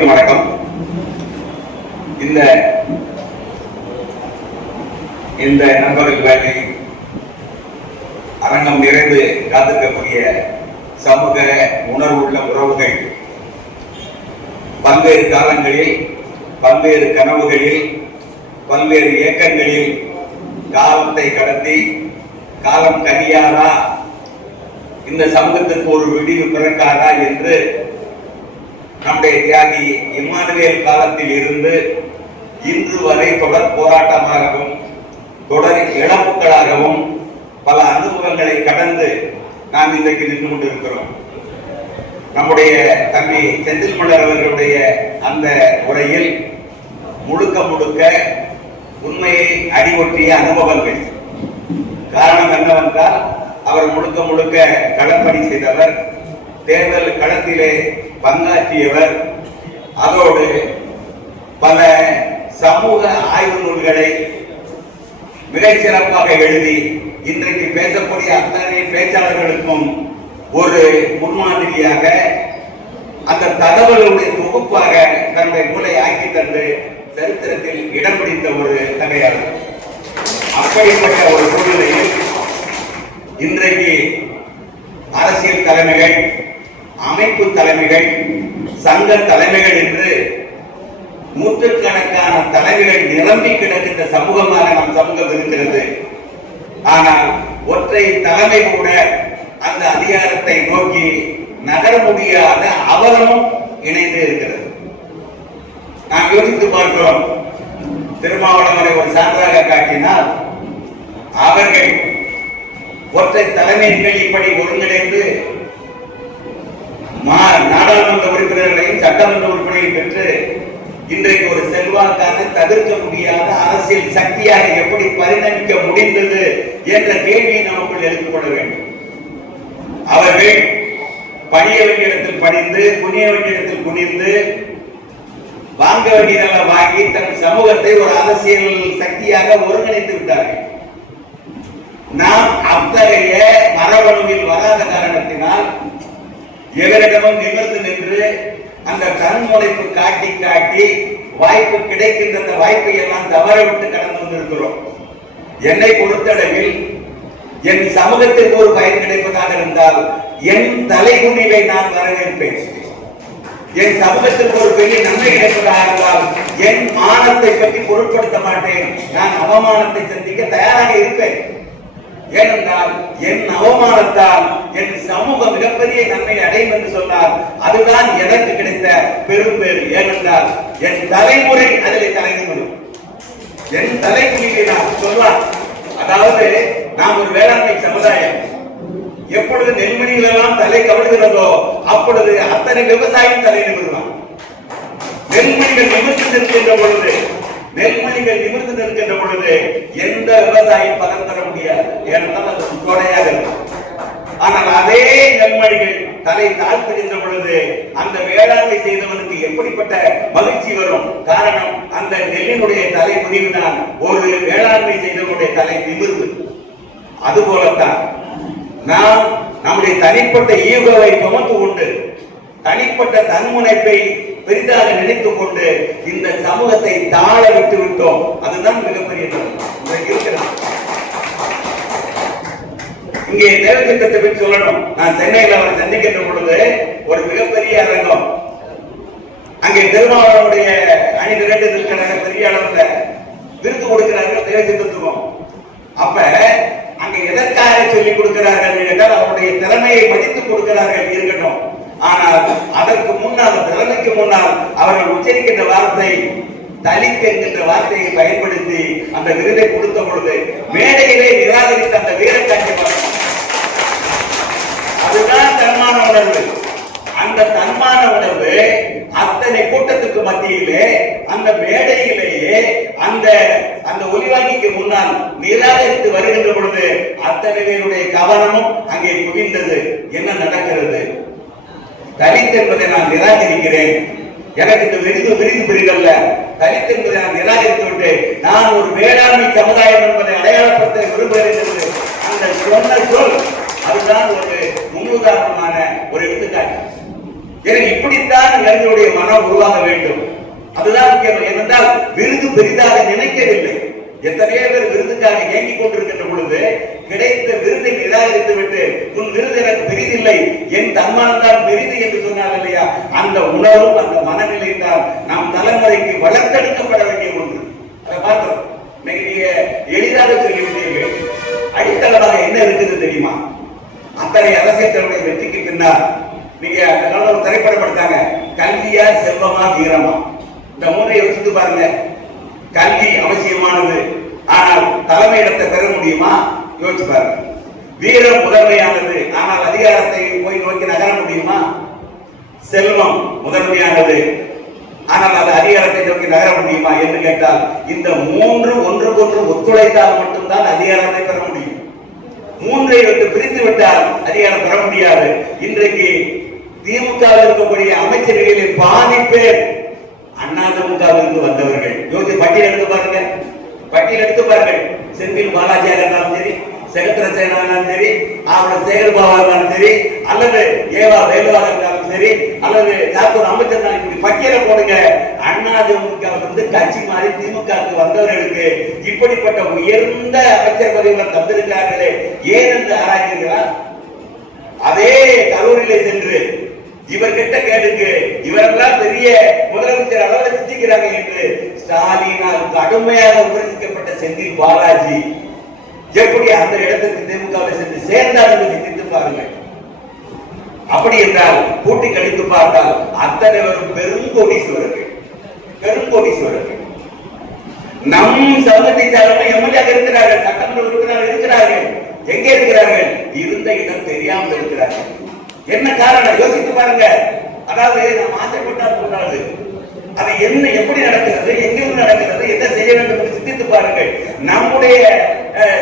அனைவருக்கும் வணக்கம். இந்த நண்பர்கள் வேலை அரங்கம் நிறைந்து காத்திருக்கக்கூடிய சமூக உணர்வுள்ள உறவுகள் பல்வேறு காலங்களில், பல்வேறு கனவுகளில், பல்வேறு இயக்கங்களில் காலத்தை கடத்தி காலம் கனியாரா, இந்த சமூகத்திற்கு ஒரு விடிவு பிறக்காதா என்று நம்முடைய தியாகி இம்மானுவேல் காலத்தில் இருந்து இன்று வரை தொடர் போராட்டமாகவும் தொடர் இழப்புகளாகவும் பல அனுபவங்களை கடந்து நாம் இன்றைக்கு நின்று கொண்டிருக்கிறோம். நம்முடைய தம்பி செந்தில் மலர் அவர்களுடைய அந்த உரையில் முழுக்க முழுக்க உண்மையை அடிவொற்றிய அனுபவங்கள். காரணம் என்னவென்றால், அவர் முழுக்க முழுக்க களப்பணி செய்தவர், தேர்தல் களத்திலே பங்காற்றியவர், அதோடு பல சமூக ஆய்வு நூல்களை மிகச் சிறப்பாக எழுதி இன்றைக்கு பேசக்கூடிய அத்தனை பேச்சாளர்களுக்கும் ஒரு முன்மாதிரியாக அந்த தகவலுடைய தொகுப்பாக தன்னுடைய நூலை ஆக்கி தந்து சரித்திரத்தில் இடம் பிடித்த ஒரு கதையாளர். அப்படிப்பட்ட ஒரு சூழ்நிலையில் இன்றைக்கு அரசியல் தலைமைகள், அமைப்பு தலைமைகள், சங்க தலைமைகள் என்று நூற்றுக்கணக்கான தலைமைகள் நிரம்பி கிடக்கின்ற சமூகமாக நம் சமூகம் இருக்கிறது. ஆனால் ஒற்றை தலைமை கூட அந்த அதிகாரத்தை நோக்கி நகர முடியாத அவலமும் இணைந்து இருக்கிறது. நாம் யோசித்து பார்க்கிறோம். திருமாவளவனை ஒரு சான்றாக காட்டினால், அவர்கள் ஒற்றை தலைமைகள் இப்படி ஒருங்கிணைந்து நாடாளுமன்ற உறுப்பினர்களையும் சட்டமன்ற உறுப்பினர்களையும் பெற்று இன்றைக்கு ஒரு செல்வாக்கான தவிர்க்க முடியாத அரசியல் சக்தியாக எப்படி பரிணமிக்க முடிந்தது என்ற கேள்வியை நமக்குள் எழுப்பப்பட வேண்டும். அவர்கள் பணிய வேண்டிய இடத்தில் பணிந்து, குனிய வேண்டிய இடத்தில் குனிந்து, வாங்க வேண்டியதெல்லாம் வாங்கி தன் சமூகத்தை ஒரு அரசியல் சக்தியாக ஒருங்கிணைத்து விட்டார்கள். நாம் அத்தகைய மரபணுவில் வராத காரணத்தினால் எவரிடமும் நிமிர்ந்து நின்று அந்த கண்முனைப்பு காட்டி காட்டி வாய்ப்பு கிடைக்கின்ற அந்த வாய்ப்பை எல்லாம் தவற விட்டு கடந்து வந்திருக்கிறோம். என்னை பொறுத்தளவில் என் சமூகத்திற்கு ஒரு பயன் கிடைப்பதாக இருந்தால் என் தலைகுனிவை நான் வரவேற்பேன். என் சமூகத்திற்கு ஒரு பெரிய நன்மை கிடைப்பதாக இருந்தால் என் மானத்தை பற்றி பொருட்படுத்த மாட்டேன். நான் அவமானத்தை சந்திக்க தயாராக இருப்பேன். ஏனென்றால் என் அவமானத்தால் என் சமூகம் மிகப்பெரிய நன்மை அடையும் என்று சொன்னார். அதுதான் எனக்கு கிடைத்த பெரும் பேரு. ஏனென்றால் என் தலைமுறை அதில் தலைமுறையும் என் தலைமுறை நான் சொல்வார். அதாவது நாம் ஒரு வேளாண்மை சமுதாயம். எப்பொழுது நெல்மணிகள் எல்லாம் தலை கவிழ்கிறதோ அப்பொழுது அத்தனை விவசாயம் தலை நிமிர்வான். நெல்மணிகள் நிமிர்ந்து நிற்கின்ற பொழுது எந்த விவசாயம் பலன் தர முடியாது. ஏனென்றால் அது கொடையாக இருக்கும். ஆனால் அதே நெல்மணிகள் தலை தாழ்த்துகின்ற பொழுது அந்த வேளாண்மை செய்தவனுக்கு எப்படிப்பட்ட மகிழ்ச்சி வரும். காரணம், அந்த நெல்லினுடைய தலை முடிவுதான் ஒரு வேளாண்மை செய்தவனுடைய தலை நிமிர்வு. அதுபோலத்தான் நாம் நம்முடைய தனிப்பட்ட ஈகோவை சுமந்து கொண்டு, தனிப்பட்ட தன்முனைப்பை பெரிதாக நினைத்துக் கொண்டு இந்த சமூகத்தை தாழ விட்டு விட்டோம். அதுதான் மிகப்பெரிய இருக்கிறது. இங்கே தேர்தல் திட்டத்தை பற்றி சொல்லணும். நான் சென்னையில் அவரை சந்திக்கின்ற பொழுது ஒரு மிகப்பெரிய அரங்கம். அங்கே திருமாவளவனுடைய அணி திரண்டு இருக்கிற பெரிய அளவுல விருது கொடுக்கிறார்கள் தேர்தல் திட்டத்துக்கும். அப்ப அங்க எதற்காக சொல்லிக் கொடுக்கிறார்கள் என்றால் அவருடைய திறமையை மதித்து கொடுக்கிறார்கள் இருக்கட்டும். ஆனால் அதற்கு முன்னால், திறமைக்கு முன்னால் அவர்கள் உச்சரிக்கின்ற வார்த்தை தலித் என்கின்ற வார்த்தையை பயன்படுத்தி அந்த விருதை கொடுத்த பொழுது மேடையிலே நிராகரித்த அந்த வீரக்காட்சி, அதுதான் தன்மான உணர்வு. அந்த தன்மான உணர்வு அத்தனை கூட்டத்துக்கு மத்தியிலே அந்த மேடையிலேயே அந்த ஒலிவாங்கிக்கு முன்னால் நிராகரித்து வருகின்ற பொழுது அத்தனை பேருடைய கவனமும் அங்கே குவிந்தது. என்ன நடக்கிறது? தலித் என்பதை நான் நிராகரிக்கிறேன். எனக்கு இந்த விருது புரிதல்ல. தலித் என்பதை நான் நிராகரித்து விட்டு நான் ஒரு வேளாண்மை சமுதாயம் என்பதை அடையாளப்படுத்த விரும்புகிறேன் என்று அந்த சொன்ன சொல், அதுதான் ஒரு முன்னுதாரணமான ஒரு எடுத்துக்காட்டு. எனவே இப்படித்தான் இளைஞருடைய மனம் உருவாக வேண்டும். அதுதான் முக்கியம். ஏனென்றால் விருது பெரிதாக நினைக்கவில்லை. எத்தனையோ பேர் விருதுக்காக ஏங்கிக் கொண்டிருக்கின்ற பொழுது கிடைத்த விருதை நிராகரித்து விட்டு உன் விருது எனக்கு பெரிதில்லை, என் தன்மானம் தான் பெரிது என்று சொன்னார் இல்லையா, அந்த உணர்வும் அந்த மனநிலை தான் நம் தலைமுறைக்கு வளர்த்தெடுக்கப்பட வேண்டிய ஒன்று. அதை பார்த்தோம். நீங்க எளிதாக சொல்லிவிட்டீர்கள். அடித்தளமாக என்ன இருக்குது தெரியுமா? அத்தனை அரசியல் தலைவருடைய வெற்றிக்கு பின்னால் நீங்க ஒரு திரைப்படம் எடுத்தாங்க, கல்வியா செல்வமா வீரமா. இந்த மூன்றை யோசித்து பாருங்க. கல்வி அவசியமானது, ஆனால் தலைமையிடத்தை பெற முடியுமா? யோசிச்சு பாருங்க. வீரம் முதன்மையானது, ஆனால் அதிகாரத்தை போய் நோக்கி நகர முடியுமா? செல்வம் முதன்மையானது, ஆனால் அது அதிகாரத்தை நோக்கி நகர முடியுமா என்று கேட்டால் இந்த மூன்று ஒன்றுக்கொன்று ஒத்துழைத்தால் மட்டும்தான் அதிகாரத்தை பெற முடியும். மூன்றை விட்டு பிரித்து விட்டால் அதிகாரம் பெற முடியாது. இன்றைக்கு திமுக இருக்கக்கூடிய அமைச்சர்களில் பாதி பேர் அதிமுகவிலிருந்து வந்தவர்கள். யோசி பட்டியல் எடுத்து பாருங்க, பட்டியல் எடுத்து பாருங்கள். செந்தில் பாலாஜியாக இருந்தாலும் சரி, செகத்திரசேனா இருந்தாலும் சரி, அவருடைய சேகர்பாபா இருந்தாலும் சரி, அல்லது ஏவா வேலுவாக இருந்தாலும் சரி, அல்லது சாத்தூர் அமைச்சர் தான், இப்படி பட்டியலை போடுங்க. அதிமுக வந்து கட்சி மாறி திமுக வந்தவர்களுக்கு இப்படிப்பட்ட உயர்ந்த அமைச்சர் பதவிகளை தந்திருக்கிறார்களே ஏன் என்று ஆராய்ந்தீர்களா? அதே கல்லூரியிலே சென்று இவர்கிட்ட கேளுங்க, இவரெல்லாம் பெரிய முதலமைச்சர் அளவில் சிந்திக்கிறாங்க என்று ஸ்டாலினால் கடுமையாக விமர்சிக்கப்பட்ட செந்தில் பாலாஜி எப்படி அந்த இடத்துக்கு திமுகவை சென்று சேர்ந்தார் என்று சிந்தித்து பாருங்கள். அப்படி என்றால் கூட்டி கழித்து பார்த்தால் அத்தனை பெரும் கோடீஸ்வரர்கள், பெரும் கோடீஸ்வரர்கள். நம் சமூகத்தை சார்ந்த எம்எல்ஏ இருக்கிறார்கள், சட்டமன்ற உறுப்பினர்கள் இருக்கிறார்கள். எங்கே இருக்கிறார்கள்? இருந்த இடம் தெரியாமல் இருக்கிறார்கள். என்ன காரணம்? யோசித்து பாருங்க. அதாவது நாம் ஆசைப்பட்டால் கூடாது, அது என்ன, எப்படி நடக்கிறது, எங்கிருந்து நடக்கிறது, என்ன செய்ய வேண்டும் என்று சிந்தித்து பாருங்கள். நம்முடைய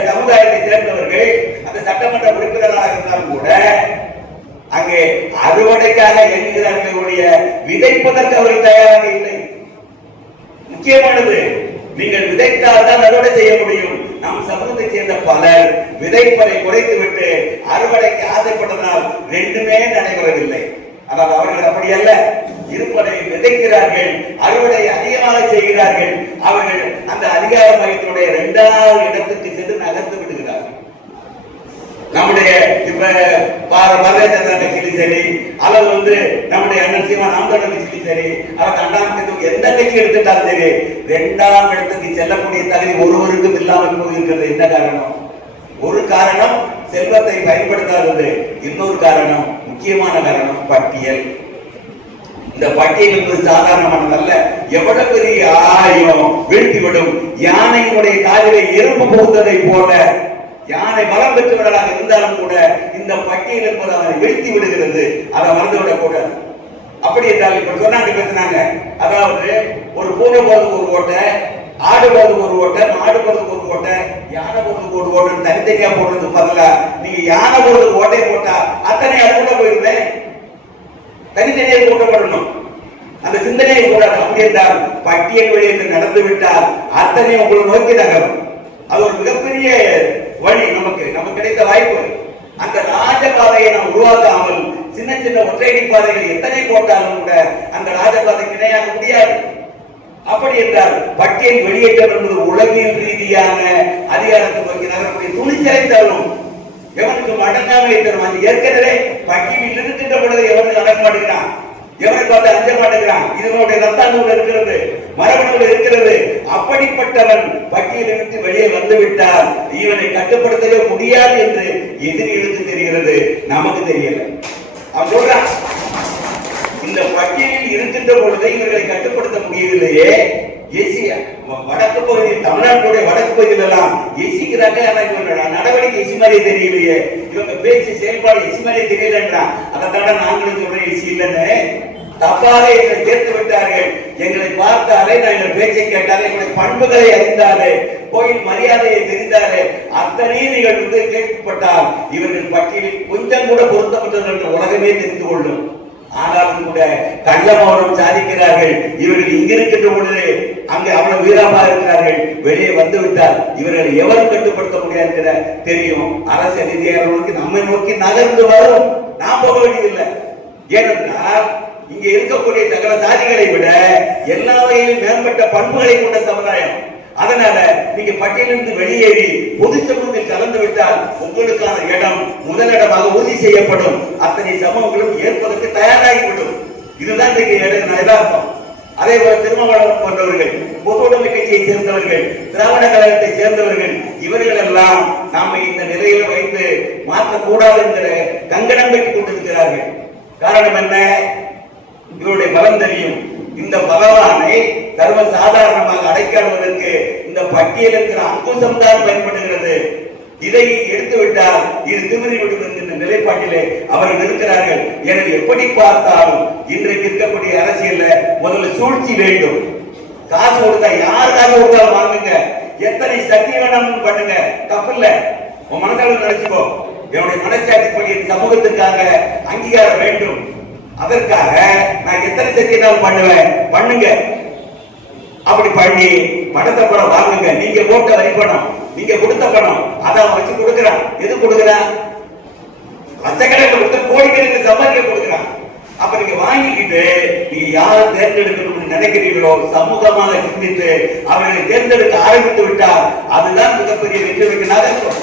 சமுதாயத்தை சேர்ந்தவர்கள் அந்த சட்டமன்ற உறுப்பினராக இருந்தாலும் கூட அங்கே அறுவடைக்காக இயங்குகிறார்களுடைய விதைப்பதற்கு அவர்கள் தயாராக இல்லை. முக்கியமானது, நீங்கள் விதைத்தால் தான் அறுவடை செய்ய முடியும். நம் சமூகத்தை சேர்ந்த பலர் விதைப்பதை குறைத்து விட்டு அறுவடைக்கு ஆசைப்பட்டதால் ரெண்டுமே நடைபெறவில்லை. அதாவது அவர்கள் அப்படி அல்ல, இருப்பதை விதைக்கிறார்கள், அறுவடை அதிகமாக செய்கிறார்கள். அவர்கள் அந்த அதிகார மையத்தினுடைய இரண்டாவது இடத்துக்கு சென்று நகர்ந்து விடுகிறார்கள். நம்முடைய இப்ப பாரதிய ஜனதா கட்சியிலும் சரி, அல்லது வந்து நம்முடைய அண்ணன் சீமான் ஆந்தோட கட்சியிலும் சரி, அல்லது அண்ணாமலை எந்த கட்சி எடுத்துட்டாலும் சரி, இரண்டாம் இடத்துக்கு செல்லக்கூடிய தகுதி ஒருவருக்கும் இல்லாமல் போயிருக்கிறது. என்ன காரணம்? ஒரு காரணம் செல்வத்தை பயன்படுத்தாதது, இன்னொரு காரணம், முக்கியமான காரணம் பட்டியல். இந்த பட்டியல் என்பது சாதாரணமானதல்ல. எவ்வளவு பெரிய ஆயம் வீழ்த்திவிடும். யானையினுடைய காலிலே எறும்பு புகுந்ததை போல யானை பலம் பெற்றவர்களாக இருந்தாலும் கூட இந்த பட்டியல் என்பது அவனை வீழ்த்தி விடுகிறது. அதை மறந்துவிடக் கூடாது. அப்படி என்றால் இப்ப சொன்னாங்க, பேசினாங்க, அதாவது ஒரு பூனை போறதுக்கு ஒரு ஓட்டை, ஆடு போறதுக்கு ஒரு ஓட்டை, மாடு போறதுக்கு ஒரு ஓட்டை, யானை போறதுக்கு ஒரு ஓட்டை தனித்தனியா போடுறதுக்கு பதிலா நீங்க யானை போறதுக்கு ஓட்டையை போட்டா அத்தனை அதுக்குள்ள போயிருந்தேன், தனித்தனியாக கூட்டப்படணும். அந்த சிந்தனையை கூடாது. அப்படி என்றால் பட்டியல் வெளியில் நடந்து விட்டால் அத்தனை உங்களை நோக்கி நகரும். அது ஒரு மிகப்பெரிய வழி. நமக்கு கிடைத்த வாய்ப்பு. அந்த ராஜபாதையை நாம் உருவாக்காமல் சின்ன சின்ன ஒற்றையடி பாதைகள் எத்தனை போட்டாலும் கூட அந்த ராஜபாதைக்கு இணையாக முடியாது. அப்படி என்றால் பட்டியல் வெளியேற்றம் என்பது உலகியல் ரீதியான அதிகாரத்தை நோக்கி நகரக்கூடிய துணிச்சலை தரும். எவனுக்கு அடங்காமலே தரும். அது ஏற்கனவே பட்டியலில் இருக்கின்ற பொழுது எவனுக்கு அடங்க மாட்டேங்கிறான், எவனை பார்த்து அஞ்ச மாட்டேங்கிறான். இதனுடைய ரத்தானூல் இருக்கிறது, மரபணுவில் இருக்கிறது. அப்படிப்பட்டவன் பட்டியலை விட்டு வெளியே வந்துவிட்டால் இவனை கட்டுப்படுத்தவே முடியாது என்று எதிரிகளுக்கு தெரிகிறது, நமக்கு தெரியல. அவன் சொல்றான், இந்த பட்டியலில் இருக்கின்ற பொழுது இவர்களை கட்டுப்படுத்த முடியவில்லையே. வடக்கு பகுதியில், தமிழ்நாட்டுடைய வடக்கு பகுதியில் எல்லாம் எசிக்கிறாங்க, நடவடிக்கை எசி மாதிரியே தெரியலையே, இவங்க பேச்சு செயல்பாடு எசி மாதிரியே தெரியலன்றான். அதை நாங்களும் சொல்றேன் எசி இல்லைன்னு. தப்பாக எங்களை சேர்த்து விட்டார்கள். எங்களை பார்த்தாலே, எங்கள் பேச்சை கேட்டாலே, எங்களுடைய பண்புகளை அறிந்தாலே, கோயில் மரியாதையை தெரிந்தாலே, அத்தனை நீங்கள் வந்து கேட்கப்பட்டால் இவர்கள் பட்டியலில் கொஞ்சம் கூட பொருத்தப்பட்டது என்று உலகமே தெரிந்து கொள்ளும். ஆனாலும் கூட கள்ளமௌனம் சாதிக்கிறார்கள். இவர்கள் இங்க இருக்கின்ற பொழுது அங்கே அவ்வளவு வீரமாக இருக்கிறார்கள். வெளியே வந்து விட்டால் இவர்களை எவரும் கட்டுப்படுத்த முடியாது தெரியும். அரசியல் ரீதியாக நம்மை நோக்கி நகர்ந்து வரும். நாம் போக வேண்டியதில்லை. ஏனென்றால் இங்க இருக்கக்கூடிய சகல சாதிகளை விட எல்லா வகையிலும் மேம்பட்ட பண்புகளை கொண்ட சமுதாயம். அதனால நீங்க பட்டியலிருந்து வெளியேறி பொது சமூகத்தில் கலந்து விட்டால் உங்களுக்கான இடம் முதலிடமாக உறுதி செய்யப்படும். அத்தனை சமூகங்களும் ஏற்பதற்கு தயாராகிவிடும். இதுதான் யதார்த்தம். அதே போல திருமாவளவன் போன்றவர்கள், பொது உடைமை கட்சியை சேர்ந்தவர்கள், திராவிட கழகத்தை சேர்ந்தவர்கள், இவர்கள் எல்லாம் நாம இந்த நிலையில வைத்து மாற்றக்கூடாது என்கிற கங்கணம் கட்டிக் கொண்டிருக்கிறார்கள். காரணம் என்ன? இவருடைய பலம் தெரியும். இந்த பகவானை சர்வ சாதாரணமாக அடைக்காடுவதற்கு இந்த பட்டியல் என்கிற அங்குசம் தான் பயன்படுகிறது. இதை எடுத்துவிட்டால் இது திமிரிவிடும் என்கிற நிலைப்பாட்டிலே அவர்கள் இருக்கிறார்கள். எனவே எப்படி பார்த்தாலும் இன்றைக்கு இருக்கக்கூடிய அரசியல்ல முதல்ல சூழ்ச்சி வேண்டும். காசு கொடுத்தா யாருக்காக கொடுத்தாலும் வாங்குங்க, எத்தனை சக்தி வேணாலும் பண்ணுங்க, தப்பு இல்ல. உன் மனசால நினைச்சுக்கோ, என்னுடைய மனச்சாட்சிப்படி சமூகத்திற்காக அங்கீகாரம் வேண்டும். அதற்காக நான் எத்தனை சக்தினாலும் பண்ணுவேன், பண்ணுங்க. அப்படி பண்ணி பணத்தை கூட வாங்குங்க. நீங்க ஓட்ட வரி பணம், நீங்க கொடுத்த பணம், அதை வச்சு கொடுக்கிறான். எது கொடுக்கிறான்? லட்சக்கணக்கில் கொடுத்த கோடிக்கணக்கில் சம்பாதிக்க கொடுக்கிறான். அப்ப நீங்க வாங்கிக்கிட்டு நீங்க யாரை தேர்ந்தெடுக்கணும்னு நினைக்கிறீங்களோ சமூகமாக சிந்தித்து அவர்களை தேர்ந்தெடுக்க ஆரம்பித்து விட்டால் அதுதான் மிகப்பெரிய வெற்றி நகர்த்தும்.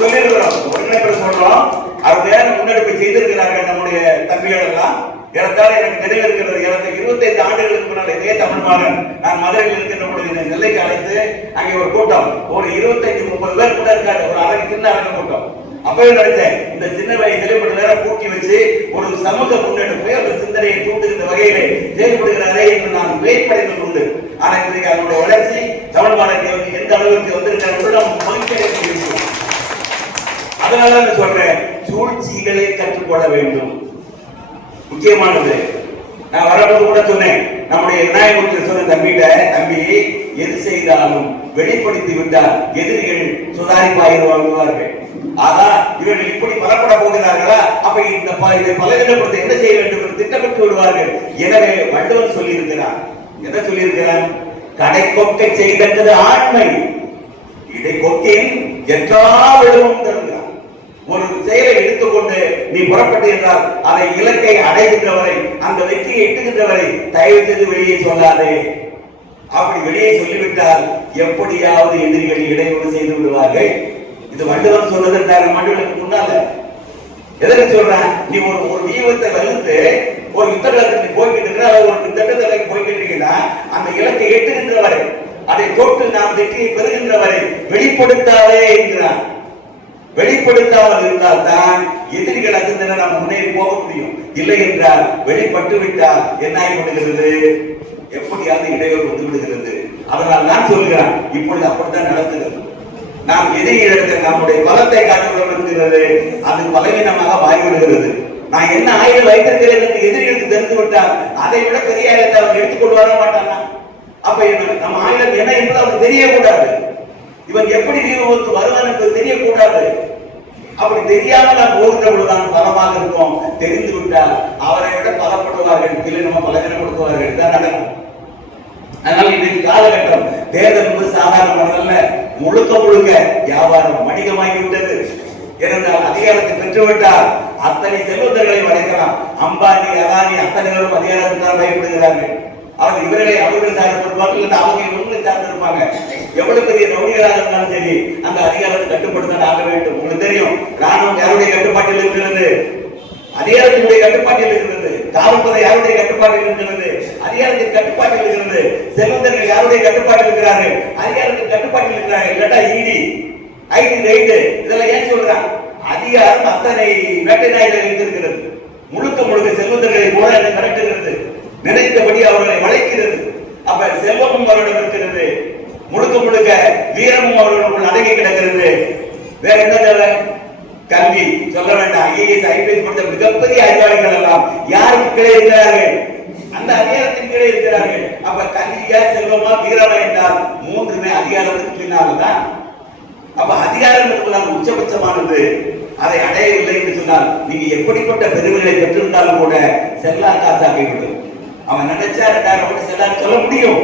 சொல்லிருக்கிறோம், ஒருங்கிணைப்பு சொல்றோம். அது முன்னெடுப்பு செய்திருக்கிறார்கள் நம்முடைய தம்பிகள் எல்லாம். ஏறத்தாழ எனக்கு நினைவு இருக்கிறது, எனக்கு 25 ஆண்டுகளுக்கு முன்னால் இதே தமிழ்மாறன் நான் மதுரையில் இருக்கின்ற பொழுது நெல்லைக்கு அழைத்து அங்கே ஒரு கூட்டம், ஒரு 25-30 பேர் கூட இருக்காரு, ஒரு அரங்கு, சின்ன அரங்க கூட்டம். அப்பவே நினைச்சேன், இந்த சின்ன வயதிலே ஒரு நேரம் கூட்டி வச்சு ஒரு சமூக முன்னெடுப்பை ஒரு சிந்தனையை தூண்டுகின்ற வகையிலே செயல்படுகிறாரே என்று நான் வியப்படைந்து கொண்டு, ஆனா இன்றைக்கு அதனுடைய வளர்ச்சி தமிழ்மாறன் எந்த அளவுக்கு வந்திருக்கிறார் நாம் மகிழ்ச்சி. அதனால சொல்றேன், சூழ்ச்சிகளை கற்றுக்கொள்ள வேண்டும், முக்கியமானது. நான் வரும்போது கூட சொன்னேன், நம்முடைய விநாயகர் சொன்ன தம்பிட்ட, தம்பி எது செய்தாலும் வெளிப்படுத்தி விட்டால் எதிரிகள் சுதாரிப்பாயிருவார்கள். ஆகா, இவர்கள் இப்படி பலப்பட போகிறார்களா, அப்ப இந்த இதை பலவீனப்படுத்த என்ன செய்ய வேண்டும் என்று திட்டமிட்டு விடுவார்கள். எனவே வள்ளுவன் சொல்லி இருக்கிறார், என்ன சொல்லி இருக்கிறார்? கடை கொக்கை செய்தது ஆண்மை, இடை கொக்கின் எற்றா விழுவும் தருகிறார். ஒரு செயலை எடுத்துக்கொண்டு நீ புறப்பட்டு என்றால் அதை இலக்கை அடைகின்றவரை, அந்த வெற்றியை எட்டுகின்றவரை தயவு செய்து வெளியே சொல்லாதே. அப்படி வெளியே சொல்லிவிட்டால் எப்படியாவது எதிரிகள் இடையூறு செய்து விடுவார்கள். இது வள்ளுவன் சொன்னதற்காக ஆண்டுகளுக்கு முன்னால எதற்கு சொல்றான்? நீ ஒரு வியூகத்தை வகுத்து ஒரு யுத்தகலத்தை போய்கிட்டு இருக்கிற, ஒரு திட்டத்தை போய்கிட்டு இருக்கீங்கன்னா அந்த இலக்கை எட்டுகின்றவரை, அதை தொட்டு நாம் வெற்றியை பெறுகின்றவரை வெளிப்படுத்தாதே என்கிறான். வெளிப்படுத்தாமல் இருந்தால் தான் எதிரிகள் அச்சந்தன நாம் முன்னேறி போக முடியும். இல்லை என்றால் வெளிப்பட்டு விட்டால் என்ன ஆகிவிடுகிறது? எப்படியாவது இடையூறு வந்து விடுகிறது. அதனால் நான் சொல்கிறேன், இப்பொழுது அப்படித்தான் நடக்கிறது. நாம் எதிரிகளுக்கு நம்முடைய பலத்தை காட்டுகிறோம் என்கிறது, அது பலவீனமாக மாறிவிடுகிறது. நான் என்ன ஆயுதம் வைத்திருக்கிறேன் என்று எதிரிகளுக்கு தெரிந்து விட்டால் அதை விட பெரிய ஆயுதத்தை அவன் எடுத்துக்கொண்டு வர மாட்டானா? அப்ப நம்ம ஆயுதம் என்ன என்பது அவனுக்கு தெரியக்கூடாது. இவன் எப்படி நீங்க வருவான் என்பது தெரியக்கூடாது. அப்படி தெரியாமல் நாம் ஓடுகிற பொழுதுதான் பலமாக இருக்கும். தெரிந்து விட்டால் அவரை விட பலப்படுவார்கள், இல்லை நம்ம பலவீனப்படுத்துவார்கள் தான் நடக்கும். அதனால இன்றைக்கு காலகட்டம் தேர்தல் என்பது சாதாரணமானதல்ல, முழுக்க முழுக்க வியாபாரம் வணிகமாகி விட்டது. ஏனென்றால் அதிகாரத்தை பெற்றுவிட்டால் அத்தனை செல்வந்தர்களை வளைக்கலாம். அம்பானி, அதானி அத்தனை பேரும் அதிகாரத்திற்காக பயப்படுகிறார்கள். அவர்கள் இவர்களை அவர்கள் சார்ந்திருப்பார்கள், இல்லை அவங்க இவர்களை சார்ந்திருப்பாங்க. எவ்வளவு பெரிய ரவுடிகளாக இருந்தாலும் சரி அந்த அதிகாரத்தை கட்டுப்படுத்த ஆக வேண்டும். உங்களுக்கு தெரியும், ராணுவம் யாருடைய கட்டுப்பாட்டில் இருக்கிறது? அதிகாரத்தினுடைய கட்டுப்பாட்டில் இருக்கிறது. காவல்துறை யாருடைய கட்டுப்பாட்டில் இருக்கிறது? அதிகாரத்தின் கட்டுப்பாட்டில் இருக்கிறது. செல்வந்தர்கள் யாருடைய கட்டுப்பாட்டில் இருக்கிறார்கள்? அதிகாரத்தின் கட்டுப்பாட்டில் இருக்கிறார்கள். இல்லாட்டா இடி, ஐடி ரைடு, இதெல்லாம் ஏன் சொல்றான்? அதிகாரம் அத்தனை வேட்டை நாய்கள் இருக்கிறது. முழுக்க முழுக்க செல்வந்தர்களை கூட மிரட்டுகிறது, நினைத்தபடி அவர்களை வளைக்கிறது. அப்ப செல்வமும் அவரிடம் இருக்கிறது, முழுக்க முழுக்க வீரமும் அவர்களுக்குள் அடங்கி கிடக்கிறது. வேற என்ன தேவை? கல்வி சொல்ல வேண்டாம். ஐஏஎஸ், ஐபிஎஸ் படித்த மிகப்பெரிய அறிவாளிகள் எல்லாம் யாருக்கு கீழே இருக்கிறார்கள்? அந்த அதிகாரத்தின் கீழே இருக்கிறார்கள். அப்ப கல்வியா, செல்வமா, வீரமா என்றால் மூன்றுமே அதிகாரத்துக்கு பின்னால்தான். அப்ப அதிகாரம் என்பதுதான் உச்சபட்சமானது. அதை அடையவில்லை என்று சொன்னால் நீங்க எப்படிப்பட்ட பெருமைகளை பெற்றிருந்தாலும் கூட செல்லா காசாகிவிடும். அவன் நினைச்சா 2000 கோடி செல்லான்னு சொல்ல முடியும்.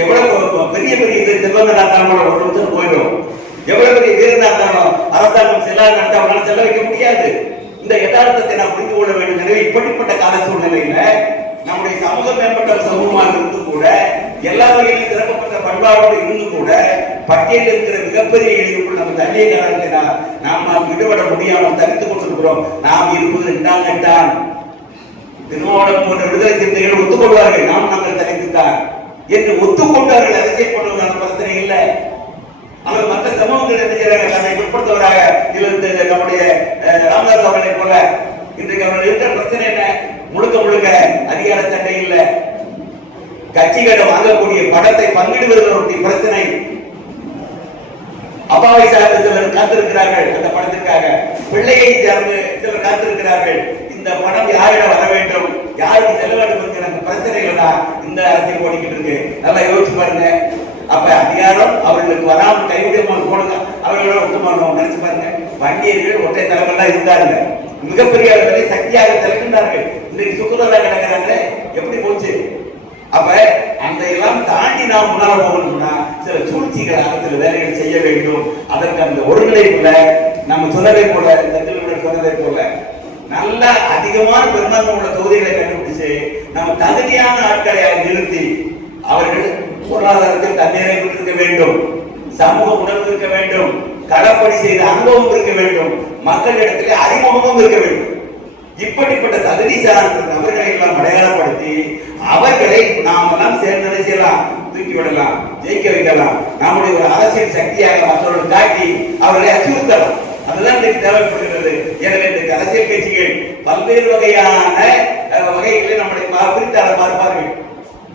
எவ்வளவு பெரிய பெரிய செல்வந்தா இருந்தாலும் ஒரு நிமிஷம் போயிடும். எவ்வளவு பெரிய வீரனா இருந்தாலும் அரசாங்கம் செல்லாது நடத்த அவங்களால செல்ல வைக்க முடியாது. இந்த யதார்த்தத்தை நாம் புரிந்து கொள்ள வேண்டும். எனவே இப்படிப்பட்ட கால சூழ்நிலையில நம்முடைய சமூகம் மேம்பட்ட சமூகமாக இருந்து கூட எல்லா வகையிலும் சிறக்கப்பட்ட பண்பாடோடு இருந்து கூட பட்டியலில் இருக்கிற மிகப்பெரிய இழிவுக்குள் நம்ம தள்ளிய காரணத்தை நாம் விடுபட முடியாமல் தடுத்துக் கொண்டிருக்கிறோம். நாம் இருப்பது இரண்டாம் திருமாவளவன் போன்ற விடுதலை சிந்தைகள் ஒத்துக்கொள்வார்கள். நாங்கள் தலைத்துத்தான் என்று ஒத்துக்கொண்டார்கள். அரசியல் பண்ணுவதான பிரச்சனை இல்லை. அவர் மற்ற சமூகங்கள் என்ன செய்யறாங்க, தன்னை பிற்படுத்தவராக இருந்து நம்முடைய ராமதாஸ் அவர்களை போல இன்றைக்கு அவர்கள் இருக்கிற பிரச்சனை என்ன? முழுக்க முழுக்க அதிகார சண்டை இல்ல, கட்சிகளிடம் வாங்கக்கூடிய படத்தை பங்கிடுவதற்கு பிரச்சனை. அப்பாவை சார்ந்த சிலர் காத்திருக்கிறார்கள் அந்த படத்திற்காக, பிள்ளையை சார்ந்து சிலர் காத்திருக்கிறார்கள். இந்த படம் யாரிடம் வர வேண்டும், யாருக்கு செல்ல வேண்டும் என்கிற அந்த பிரச்சனைகள் தான் இந்த அரசியல் ஓடிக்கிட்டு இருக்கு. நல்லா யோசிச்சு பாருங்க. அப்ப அதிகாரம் அவர்களுக்கு வராமல் கைவிடாமல் போடுங்க, அவர்களோட ஒட்டுமானோம் நினைச்சு பாருங்க. வண்டியர்கள் ஒற்றை தலைமையில் இருந்தாங்க, மிகப்பெரிய அளவில் சக்தியாக திறக்கின்றார்கள். இன்றைக்கு சுக்குநூறா கிடக்கிறாங்களே, எப்படி போச்சு? அப்ப அந்த எல்லாம் தாண்டி நாம் முன்னால போகணும்னா சில சூழ்ச்சிகளாக சில வேலைகள் செய்ய வேண்டும். அதற்கு அந்த ஒருங்கிணைப்புல நம்ம சொன்னதை போல, சொன்னதை போல நல்ல அதிகமான பெரும்பான்மை உள்ள தொகுதிகளை கண்டுபிடிச்சு நம்ம தகுதியான ஆட்களை நிறுத்தி அவர்கள் பொருளாதாரத்தில் தண்ணீரை இருக்க வேண்டும், சமூக உணர்வு இருக்க வேண்டும், களப்பணி செய்த அனுபவம் இருக்க வேண்டும், மக்களிடத்திலே அறிமுகமும் இருக்க வேண்டும். இப்படிப்பட்ட தகுதி சார்ந்த நபர்களை எல்லாம் அடையாளப்படுத்தி அவர்களை நாம் எல்லாம் சேர்ந்ததை செய்யலாம், தூக்கி விடலாம், ஜெயிக்க வைக்கலாம். நம்முடைய ஒரு அரசியல் சக்தியாக மற்றவர்கள் காட்டி அவர்களை அச்சுறுத்தலாம். அதுதான் இன்றைக்கு தேவைப்படுகிறது. எனவே இன்றைக்கு அரசியல் கட்சிகள் பல்வேறு வகையான வகைகளை நம்முடைய பிரித்தாளர் பார்ப்பார்கள்.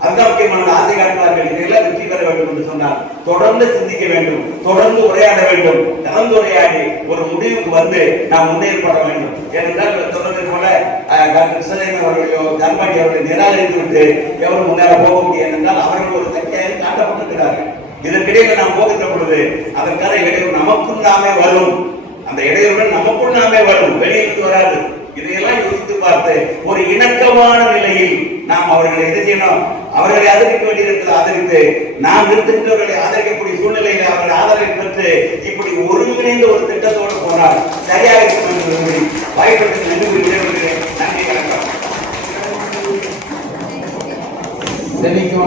அதுதான் முக்கியமான ஆசை காட்டுவார்கள். இதையெல்லாம் வெற்றி பெற வேண்டும் என்று சொன்னால் தொடர்ந்து சிந்திக்க வேண்டும், தொடர்ந்து உரையாட வேண்டும், கலந்துரையாடி ஒரு முடிவுக்கு வந்து நாம் முன்னேற்பட வேண்டும். ஏனென்றால் சொன்னதை போல டாக்டர் கிருஷ்ணதேவன் அவர்களையோ தன்பாட்டி அவர்களை நிராகரித்து விட்டு எவரும் முன்னேற போக முடியாது என்றால் அவர்கள் ஒரு சக்தியாக காட்டப்பட்டிருக்கிறார்கள். இதற்கிடையில் நாம் போகின்ற பொழுது அதற்கான இடையூறு நமக்குள் நாமே வரும். அந்த இடையூறுகள் நமக்குள் நாமே வரும், வெளியிலிருந்து வராது. இதையெல்லாம் யோசித்து பார்த்து ஒரு இணக்கமான நிலையில் நாம் அவர்களை எது செய்யணும், அவர்களை ஆதரிக்க வேண்டியிருக்கிறது ஆதரித்து நாம் இருக்கின்றவர்களை ஆதரிக்கக்கூடிய சூழ்நிலையில் அவர்கள் ஆதரவை பெற்று இப்படி ஒருங்கிணைந்த ஒரு திட்டத்தோடு போனால் சரியாக இருக்கும் என்று விரும்பி வாய்ப்பதற்கு நன்றி விடைபெறுகிறேன். நன்றி, வணக்கம். சென்னைக்கு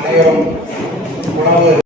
அனைவரும் உணவு